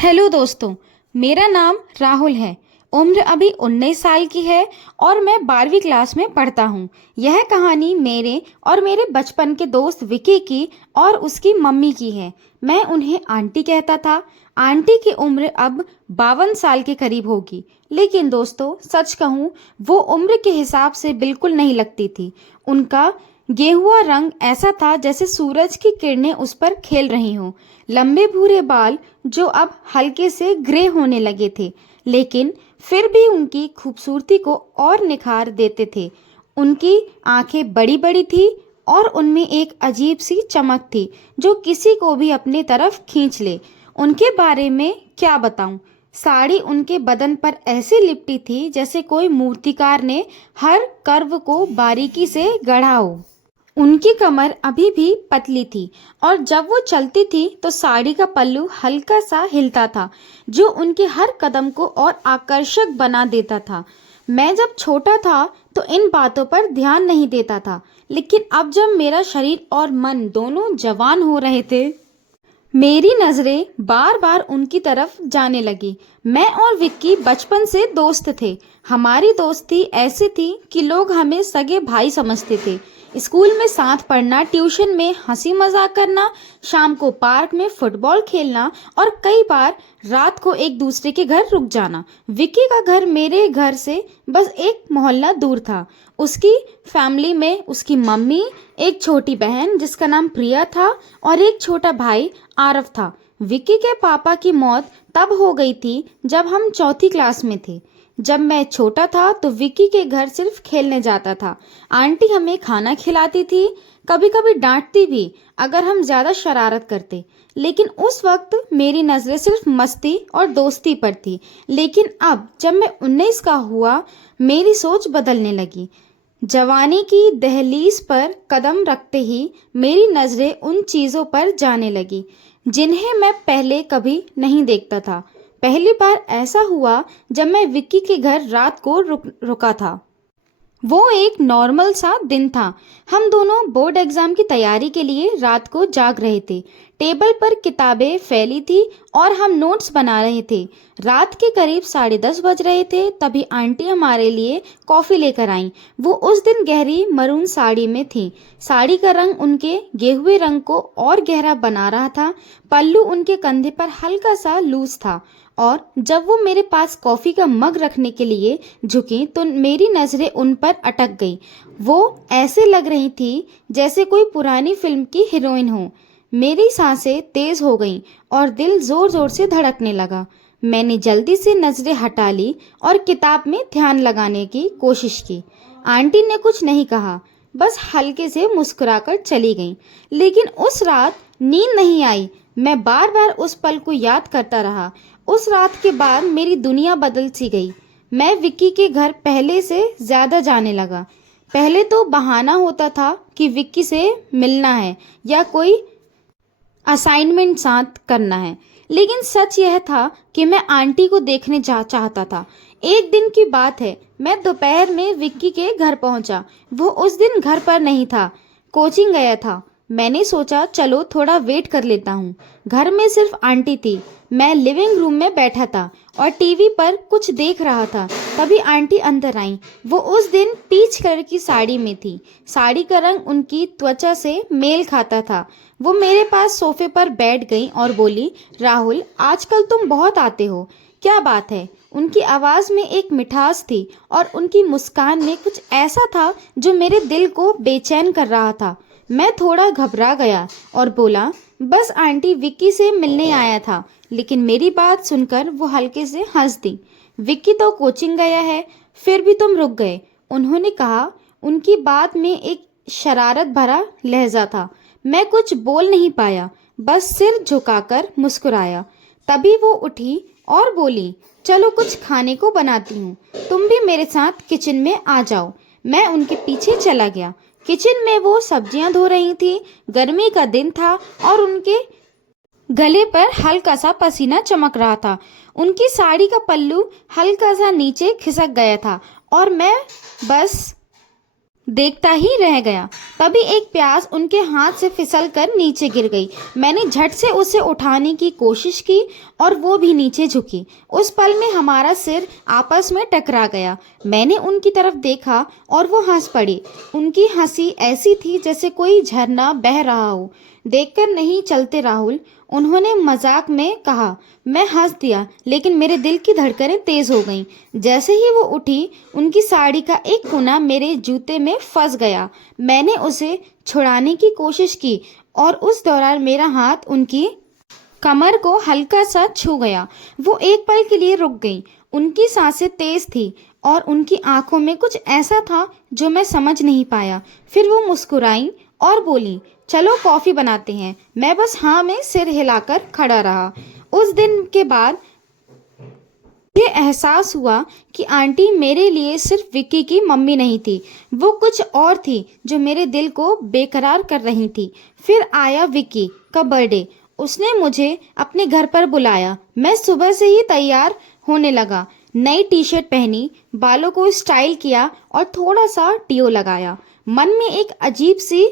Hello दोस्तों, मेरा नाम राहुल है। उम्र अभी 19 साल की है और मैं 12वीं क्लास में पढ़ता हूँ। यह कहानी मेरे और मेरे बचपन के दोस्त विकी की और उसकी मम्मी की है। मैं उन्हें आंटी कहता था। आंटी की उम्र अब 52 साल के करीब होगी, लेकिन दोस्तों सच कहूँ वो उम्र के हिसाब से बिल्कुल नहीं लगती थी। उनका गेहुआ रंग ऐसा था जैसे सूरज की किरणें उस पर खेल रही हों। लंबे भूरे बाल जो अब हल्के से ग्रे होने लगे थे, लेकिन फिर भी उनकी खूबसूरती को और निखार देते थे। उनकी आंखें बड़ी बड़ी थी और उनमें एक अजीब सी चमक थी जो किसी को भी अपनी तरफ खींच ले। उनके बारे में क्या बताऊं। साड़ी उनके बदन पर ऐसे लिपटी थी जैसे कोई मूर्तिकार ने हर कर्व को बारीकी से गढ़ा हो। उनकी कमर अभी भी पतली थी और जब वो चलती थी तो साड़ी का पल्लू हल्का सा हिलता था, जो उनके हर कदम को और आकर्षक बना देता था। मैं जब छोटा था तो इन बातों पर ध्यान नहीं देता था, लेकिन अब जब मेरा शरीर और मन दोनों जवान हो रहे थे, मेरी नज़रें बार बार उनकी तरफ जाने लगी। मैं और विक्की बचपन से दोस्त थे। हमारी दोस्ती ऐसी थी कि लोग हमें सगे भाई समझते थे। स्कूल में साथ पढ़ना, ट्यूशन में हंसी मजाक करना, शाम को पार्क में फुटबॉल खेलना और कई बार रात को एक दूसरे के घर रुक जाना। विक्की का घर मेरे घर से बस एक मोहल्ला दूर था। उसकी फैमिली में उसकी मम्मी, एक छोटी बहन जिसका नाम प्रिया था और एक छोटा भाई आरव था। विक्की के पापा की मौत तब हो गई थी जब हम चौथी क्लास में थे। जब मैं छोटा था तो विक्की के घर सिर्फ खेलने जाता था। आंटी हमें खाना खिलाती थी, कभी कभी डांटती भी अगर हम ज़्यादा शरारत करते, लेकिन उस वक्त मेरी नज़रें सिर्फ मस्ती और दोस्ती पर थी। लेकिन अब जब मैं 19 का हुआ, मेरी सोच बदलने लगी। जवानी की दहलीज पर कदम रखते ही मेरी नज़रें उन चीज़ों पर जाने लगी जिन्हें मैं पहले कभी नहीं देखता था। पहली बार ऐसा हुआ जब मैं विक्की के घर रात को रुका था। वो एक नॉर्मल सा दिन था। हम दोनों बोर्ड एग्जाम की तैयारी के लिए रात को जाग रहे थे। टेबल पर किताबें फैली थी और हम नोट्स बना रहे थे। रात के करीब 10:30 बज रहे थे, तभी आंटी हमारे लिए कॉफ़ी लेकर आईं। वो उस दिन गहरी मरून साड़ी में थी। साड़ी का रंग उनके गेहुए रंग को और गहरा बना रहा था। पल्लू उनके कंधे पर हल्का सा लूज था और जब वो मेरे पास कॉफ़ी का मग रखने के लिए झुकी तो मेरी नज़रें उन पर अटक गई। वो ऐसे लग रही थी जैसे कोई पुरानी फिल्म की हीरोइन हो। मेरी सांसें तेज़ हो गईं और दिल ज़ोर ज़ोर से धड़कने लगा। मैंने जल्दी से नज़रें हटा ली और किताब में ध्यान लगाने की कोशिश की। आंटी ने कुछ नहीं कहा, बस हल्के से मुस्कुराकर चली गईं। लेकिन उस रात नींद नहीं आई। मैं बार बार उस पल को याद करता रहा। उस रात के बाद मेरी दुनिया बदल सी गई। मैं विक्की के घर पहले से ज़्यादा जाने लगा। पहले तो बहाना होता था कि विक्की से मिलना है या कोई असाइनमेंट साथ करना है, लेकिन सच यह था कि मैं आंटी को देखने जा चाहता था। एक दिन की बात है, मैं दोपहर में विक्की के घर पहुंचा। वो उस दिन घर पर नहीं था, कोचिंग गया था। मैंने सोचा चलो थोड़ा वेट कर लेता हूँ। घर में सिर्फ आंटी थी। मैं लिविंग रूम में बैठा था और टीवी पर कुछ देख रहा था। तभी आंटी अंदर आई। वो उस दिन पीच कलर की साड़ी में थी। साड़ी का रंग उनकी त्वचा से मेल खाता था। वो मेरे पास सोफे पर बैठ गई और बोली, राहुल, आजकल तुम बहुत आते हो, क्या बात है? उनकी आवाज़ में एक मिठास थी और उनकी मुस्कान में कुछ ऐसा था जो मेरे दिल को बेचैन कर रहा था। मैं थोड़ा घबरा गया और बोला, बस आंटी, विक्की से मिलने आया था। लेकिन मेरी बात सुनकर वो हल्के से हंस दी। विक्की तो कोचिंग गया है, फिर भी तुम रुक गए, उन्होंने कहा। उनकी बात में एक शरारत भरा लहजा था। मैं कुछ बोल नहीं पाया, बस सिर झुकाकर मुस्कुराया। तभी वो उठी और बोली, चलो कुछ खाने को बनाती हूँ, तुम भी मेरे साथ किचन में आ जाओ। मैं उनके पीछे चला गया। किचन में वो सब्जियां धो रही थी। गर्मी का दिन था और उनके गले पर हल्का सा पसीना चमक रहा था। उनकी साड़ी का पल्लू हल्का सा नीचे खिसक गया था और मैं बस देखता ही रह गया। तभी एक प्याज उनके हाथ से फिसलकर नीचे गिर गई। मैंने झट से उसे उठाने की कोशिश की और वो भी नीचे झुकी। उस पल में हमारा सिर आपस में टकरा गया। मैंने उनकी तरफ देखा और वो हंस पड़ी। उनकी हंसी ऐसी थी जैसे कोई झरना बह रहा हो। देखकर नहीं चलते राहुल, उन्होंने मजाक में कहा। मैं हंस दिया, लेकिन मेरे दिल की धड़कनें तेज हो गईं। जैसे ही वो उठी, उनकी साड़ी का एक कोना मेरे जूते में फंस गया। मैंने उसे छुड़ाने की कोशिश की और उस दौरान मेरा हाथ उनकी कमर को हल्का सा छू गया। वो एक पल के लिए रुक गई। उनकी सांसें तेज थी और उनकी आंखों में कुछ ऐसा था जो मैं समझ नहीं पाया। फिर वो मुस्कुराई और बोली, चलो कॉफ़ी बनाते हैं। मैं बस हाँ में सिर हिलाकर खड़ा रहा। उस दिन के बाद मुझे एहसास हुआ कि आंटी मेरे लिए सिर्फ विक्की की मम्मी नहीं थी, वो कुछ और थी जो मेरे दिल को बेकरार कर रही थी। फिर आया विक्की का बर्थडे। उसने मुझे अपने घर पर बुलाया। मैं सुबह से ही तैयार होने लगा। नई टी शर्ट पहनी, बालों को स्टाइल किया और थोड़ा सा डियो लगाया। मन में एक अजीब सी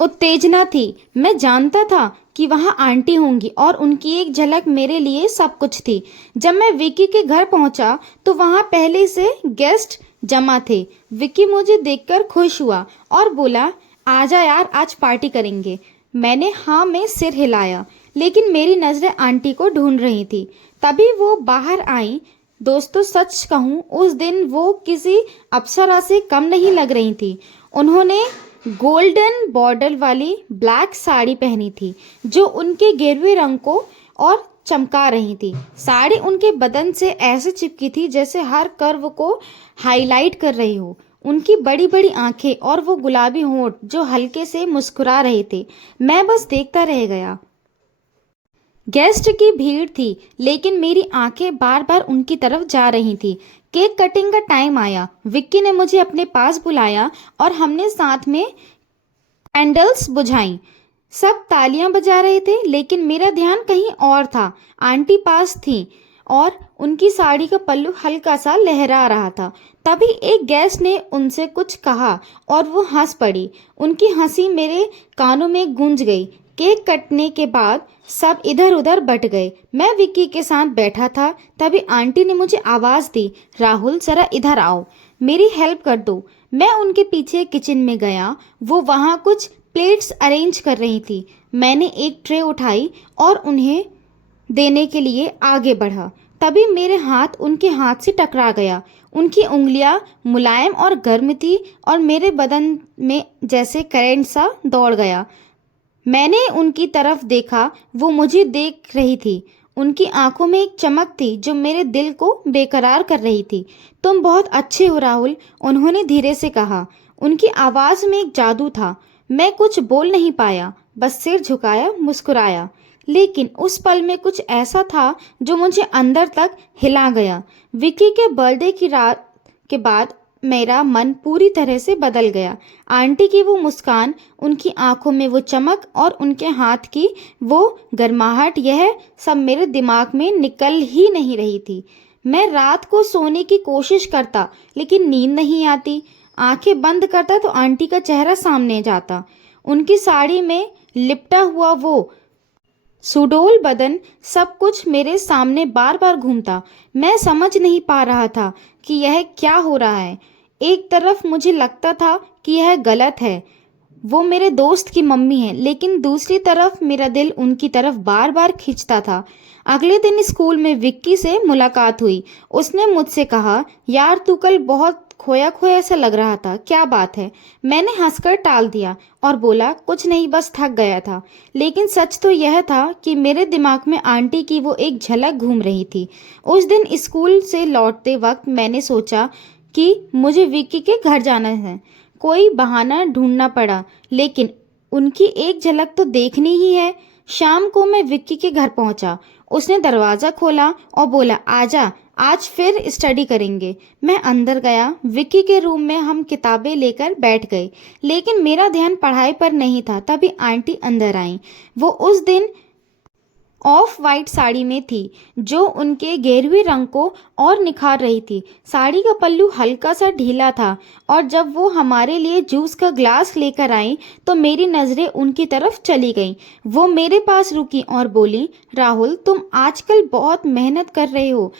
उत्तेजना थी। मैं जानता था कि वहाँ आंटी होंगी और उनकी एक झलक मेरे लिए सब कुछ थी। जब मैं विक्की के घर पहुंचा तो वहाँ पहले से गेस्ट जमा थे। विक्की मुझे देखकर खुश हुआ और बोला, आजा यार, आज पार्टी करेंगे। मैंने हाँ में सिर हिलाया, लेकिन मेरी नज़रें आंटी को ढूंढ रही थी। तभी वो बाहर आई। दोस्तों, सच कहूँ, उस दिन वो किसी अप्सरा से कम नहीं लग रही थी। उन्होंने गोल्डन बॉर्डर वाली ब्लैक साड़ी पहनी थी जो उनके गेरुए रंग को और चमका रही थी। साड़ी उनके बदन से ऐसे चिपकी थी जैसे हर कर्व को हाईलाइट कर रही हो। उनकी बड़ी बड़ी आंखें और वो गुलाबी होंठ जो हल्के से मुस्कुरा रहे थे। मैं बस देखता रह गया। गेस्ट की भीड़ थी, लेकिन मेरी आंखें बार बार उनकी तरफ जा रही थी। केक कटिंग का टाइम आया। विक्की ने मुझे अपने पास बुलाया और हमने साथ में कैंडल्स बुझाई। सब तालियां बजा रहे थे, लेकिन मेरा ध्यान कहीं और था। आंटी पास थी और उनकी साड़ी का पल्लू हल्का सा लहरा रहा था। तभी एक गेस्ट ने उनसे कुछ कहा और वो हंस पड़ी। उनकी हंसी मेरे कानों में गूंज गई। केक कटने के बाद सब इधर उधर बट गए। मैं विक्की के साथ बैठा था। तभी आंटी ने मुझे आवाज़ दी, राहुल ज़रा इधर आओ, मेरी हेल्प कर दो। मैं उनके पीछे किचन में गया। वो वहाँ कुछ प्लेट्स अरेंज कर रही थी। मैंने एक ट्रे उठाई और उन्हें देने के लिए आगे बढ़ा। तभी मेरे हाथ उनके हाथ से टकरा गया। उनकी उंगलियां मुलायम और गर्म थी और मेरे बदन में जैसे करंट सा दौड़ गया। मैंने उनकी तरफ देखा। वो मुझे देख रही थी। उनकी आंखों में एक चमक थी जो मेरे दिल को बेकरार कर रही थी। तुम बहुत अच्छे हो राहुल, उन्होंने धीरे से कहा। उनकी आवाज़ में एक जादू था। मैं कुछ बोल नहीं पाया, बस सिर झुकाया, मुस्कुराया। लेकिन उस पल में कुछ ऐसा था जो मुझे अंदर तक हिला गया। विक्की के बर्थडे की रात के बाद मेरा मन पूरी तरह से बदल गया। आंटी की वो मुस्कान, उनकी आंखों में वो चमक और उनके हाथ की वो गर्माहट, यह सब मेरे दिमाग में निकल ही नहीं रही थी। मैं रात को सोने की कोशिश करता, लेकिन नींद नहीं आती। आंखें बंद करता तो आंटी का चेहरा सामने जाता। उनकी साड़ी में लिपटा हुआ वो सुडौल बदन, सब कुछ मेरे सामने बार बार घूमता। मैं समझ नहीं पा रहा था कि यह क्या हो रहा है। एक तरफ मुझे लगता था कि यह गलत है, वो मेरे दोस्त की मम्मी है, लेकिन दूसरी तरफ मेरा दिल उनकी तरफ बार बार खींचता था। अगले दिन स्कूल में विक्की से मुलाकात हुई। उसने मुझसे कहा, यार तू कल बहुत खोया खोया सा लग रहा था, क्या बात है? मैंने हंसकर टाल दिया और बोला, कुछ नहीं, बस थक गया था। लेकिन सच तो यह था कि मेरे दिमाग में आंटी की वो एक झलक घूम रही थी। उस दिन स्कूल से लौटते वक्त मैंने सोचा कि मुझे विक्की के घर जाना है। कोई बहाना ढूंढना पड़ा, लेकिन उनकी एक झलक तो देखनी ही है। शाम को मैं विक्की के घर पहुंचा। उसने दरवाज़ा खोला और बोला, आजा, आज फिर स्टडी करेंगे। मैं अंदर गया। विक्की के रूम में हम किताबें लेकर बैठ गए, लेकिन मेरा ध्यान पढ़ाई पर नहीं था। तभी आंटी अंदर आई। वो उस दिन ऑफ वाइट साड़ी में थी जो उनके गेरुए रंग को और निखार रही थी। साड़ी का पल्लू हल्का सा ढीला था और जब वो हमारे लिए जूस का ग्लास लेकर आई तो मेरी नज़रें उनकी तरफ चली गईं। वो मेरे पास रुकी और बोली, राहुल तुम आजकल बहुत मेहनत कर रहे हो,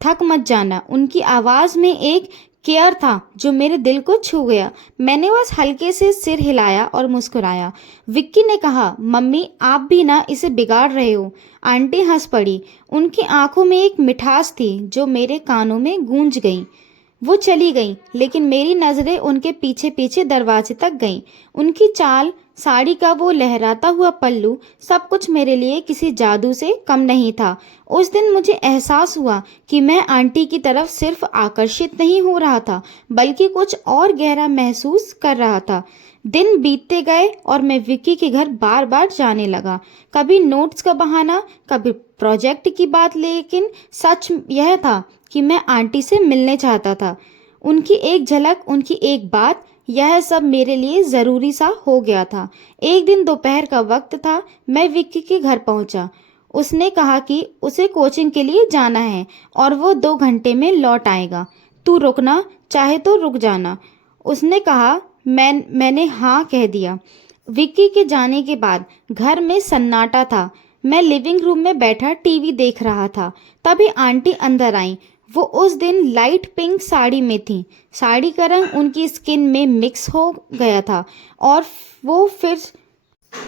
थक मत जाना। उनकी आवाज़ में एक केयर था जो मेरे दिल को छू गया। मैंने बस हल्के से सिर हिलाया और मुस्कुराया। विक्की ने कहा, मम्मी आप भी ना इसे बिगाड़ रहे हो। आंटी हंस पड़ी। उनकी आंखों में एक मिठास थी जो मेरे कानों में गूंज गई। वो चली गई लेकिन मेरी नज़रें उनके पीछे पीछे दरवाजे तक गईं। उनकी चाल, साड़ी का वो लहराता हुआ पल्लू, सब कुछ मेरे लिए किसी जादू से कम नहीं था। उस दिन मुझे एहसास हुआ कि मैं आंटी की तरफ सिर्फ आकर्षित नहीं हो रहा था बल्कि कुछ और गहरा महसूस कर रहा था। दिन बीतते गए और मैं विक्की के घर बार बार जाने लगा। कभी नोट्स का बहाना, कभी प्रोजेक्ट की बात, लेकिन सच यह था कि मैं आंटी से मिलने चाहता था। उनकी एक झलक, उनकी एक बात, यह सब मेरे लिए ज़रूरी सा हो गया था। एक दिन दोपहर का वक्त था। मैं विक्की के घर पहुंचा। उसने कहा कि उसे कोचिंग के लिए जाना है और वो 2 घंटे में लौट आएगा। तू रुकना चाहे तो रुक जाना, उसने कहा। मैंने हाँ कह दिया। विक्की के जाने के बाद घर में सन्नाटा था। मैं लिविंग रूम में बैठा टीवी देख रहा था। तभी आंटी अंदर आई। वो उस दिन लाइट पिंक साड़ी में थी। साड़ी का रंग उनकी स्किन में मिक्स हो गया था और वो फिर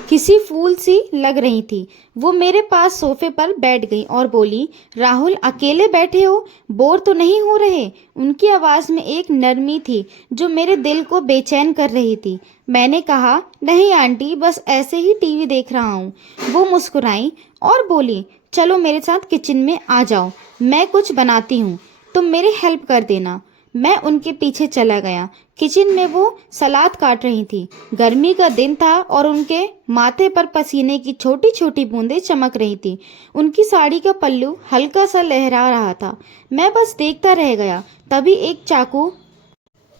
किसी फूल सी लग रही थी। वो मेरे पास सोफे पर बैठ गई और बोली, राहुल अकेले बैठे हो, बोर तो नहीं हो रहे? उनकी आवाज़ में एक नरमी थी जो मेरे दिल को बेचैन कर रही थी। मैंने कहा, नहीं आंटी, बस ऐसे ही टीवी देख रहा हूँ। वो मुस्कुराई और बोली, चलो मेरे साथ किचन में आ जाओ, मैं कुछ बनाती हूँ, तुम मेरी हेल्प कर देना। मैं उनके पीछे चला गया। किचन में वो सलाद काट रही थी। गर्मी का दिन था और उनके माथे पर पसीने की छोटी छोटी बूंदें चमक रही थी। उनकी साड़ी का पल्लू हल्का सा लहरा रहा था। मैं बस देखता रह गया। तभी एक चाकू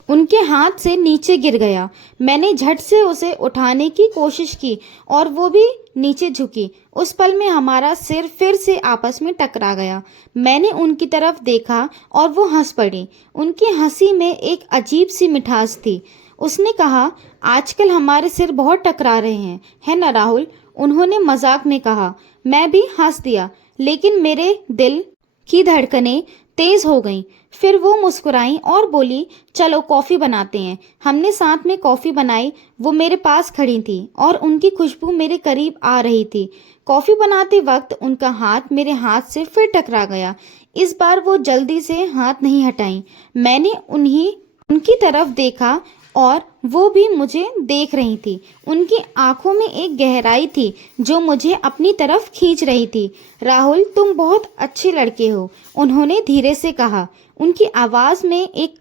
उनके हाथ से नीचे गिर गया। मैंने झट से उसे उठाने की कोशिश की और वो भी नीचे झुकी। उस पल में हमारा सिर फिर से आपस में टकरा गया। मैंने उनकी तरफ देखा और वो हंस पड़ी। उनकी हंसी में एक अजीब सी मिठास थी। उसने कहा, आजकल हमारे सिर बहुत टकरा रहे हैं, है ना राहुल? उन्होंने मजाक में कहा। मैं भी हंस दिया, लेकिन मेरे दिल की धड़कनें तेज हो गईं। फिर वो मुस्कुराई और बोली, चलो कॉफ़ी बनाते हैं। हमने साथ में कॉफ़ी बनाई। वो मेरे पास खड़ी थी और उनकी खुशबू मेरे करीब आ रही थी। कॉफ़ी बनाते वक्त उनका हाथ मेरे हाथ से फिर टकरा गया। इस बार वो जल्दी से हाथ नहीं हटाई। मैंने उनकी तरफ देखा और वो भी मुझे देख रही थी। उनकी आंखों में एक गहराई थी जो मुझे अपनी तरफ खींच रही थी। राहुल तुम बहुत अच्छे लड़के हो, उन्होंने धीरे से कहा। उनकी आवाज़ में एक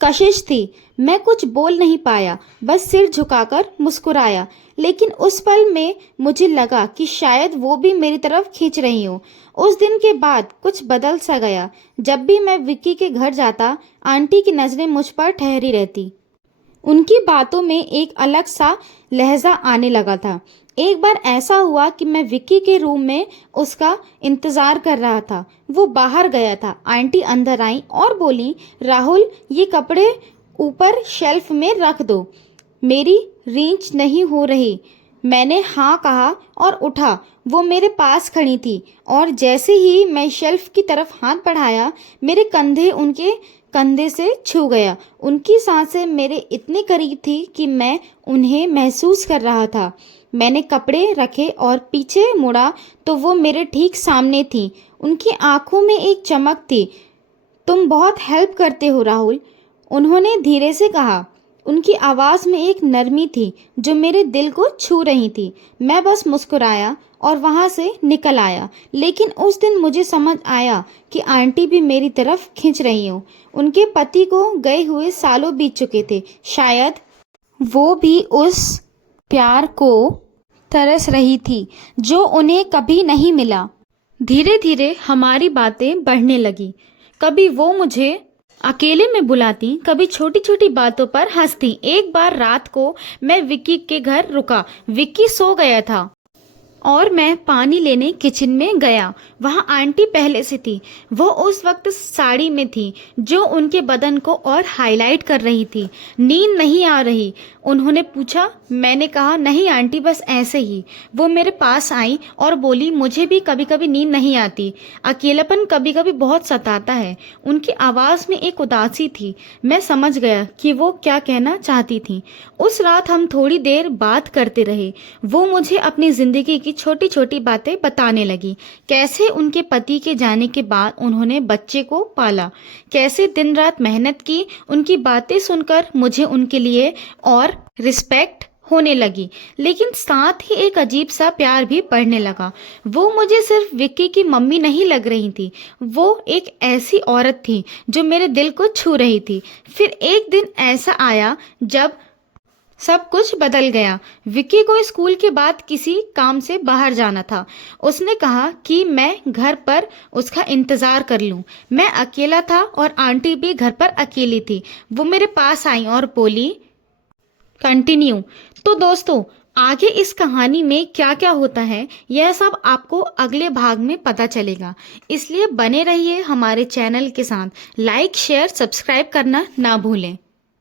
कशिश थी। मैं कुछ बोल नहीं पाया, बस सिर झुकाकर मुस्कुराया। लेकिन उस पल में मुझे लगा कि शायद वो भी मेरी तरफ खींच रही हो। उस दिन के बाद कुछ बदल सा गया। जब भी मैं विक्की के घर जाता, आंटी की नज़रें मुझ पर ठहरी रहती। उनकी बातों में एक अलग सा लहजा आने लगा था। एक बार ऐसा हुआ कि मैं विक्की के रूम में उसका इंतज़ार कर रहा था। वो बाहर गया था। आंटी अंदर आई और बोली, राहुल ये कपड़े ऊपर शेल्फ में रख दो, मेरी रीच नहीं हो रही। मैंने हाँ कहा और उठा। वो मेरे पास खड़ी थी और जैसे ही मैं शेल्फ की तरफ हाथ बढ़ाया, मेरे कंधे उनके कंधे से छू गया। उनकी सांसें मेरे इतने करीब थी कि मैं उन्हें महसूस कर रहा था। मैंने कपड़े रखे और पीछे मुड़ा तो वो मेरे ठीक सामने थी। उनकी आंखों में एक चमक थी। तुम बहुत हेल्प करते हो राहुल, उन्होंने धीरे से कहा। उनकी आवाज़ में एक नरमी थी जो मेरे दिल को छू रही थी। मैं बस मुस्कुराया और वहाँ से निकल आया। लेकिन उस दिन मुझे समझ आया कि आंटी भी मेरी तरफ खींच रही हो। उनके पति को गए हुए सालों बीत चुके थे। शायद वो भी उस प्यार को तरस रही थी जो उन्हें कभी नहीं मिला। धीरे धीरे हमारी बातें बढ़ने लगी। कभी वो मुझे अकेले में बुलाती, कभी छोटी छोटी बातों पर हंसती। एक बार रात को मैं विक्की के घर रुका। विक्की सो गया था। और मैं पानी लेने किचन में गया। वहाँ आंटी पहले से थी। वो उस वक्त साड़ी में थी जो उनके बदन को और हाईलाइट कर रही थी। नींद नहीं आ रही, उन्होंने पूछा। मैंने कहा नहीं आंटी, बस ऐसे ही। वो मेरे पास आई और बोली मुझे भी कभी कभी नींद नहीं आती, अकेलापन कभी कभी बहुत सताता है। उनकी आवाज़ में एक उदासी थी। मैं समझ गया कि वो क्या कहना चाहती थी। उस रात हम थोड़ी देर बात करते रहे। वो मुझे अपनी ज़िंदगी की छोटी छोटी बातें बताने लगी। कैसे उनके पति के जाने के बाद उन्होंने बच्चे को पाला, कैसे दिन रात मेहनत की। उनकी बातें सुनकर मुझे उनके लिए और रिस्पेक्ट होने लगी, लेकिन साथ ही एक अजीब सा प्यार भी बढ़ने लगा। वो मुझे सिर्फ विक्की की मम्मी नहीं लग रही थी, वो एक ऐसी औरत थी जो मेरे दिल को छू रही थी। फिर एक दिन ऐसा आया जब सब कुछ बदल गया। विक्की को स्कूल के बाद किसी काम से बाहर जाना था। उसने कहा कि मैं घर पर उसका इंतज़ार कर लूं। मैं अकेला था और आंटी भी घर पर अकेली थी। वो मेरे पास आई और बोली कंटिन्यू। तो दोस्तों, आगे इस कहानी में क्या क्या होता है यह सब आपको अगले भाग में पता चलेगा, इसलिए बने रहिए हमारे चैनल के साथ। लाइक शेयर सब्सक्राइब करना ना भूलें।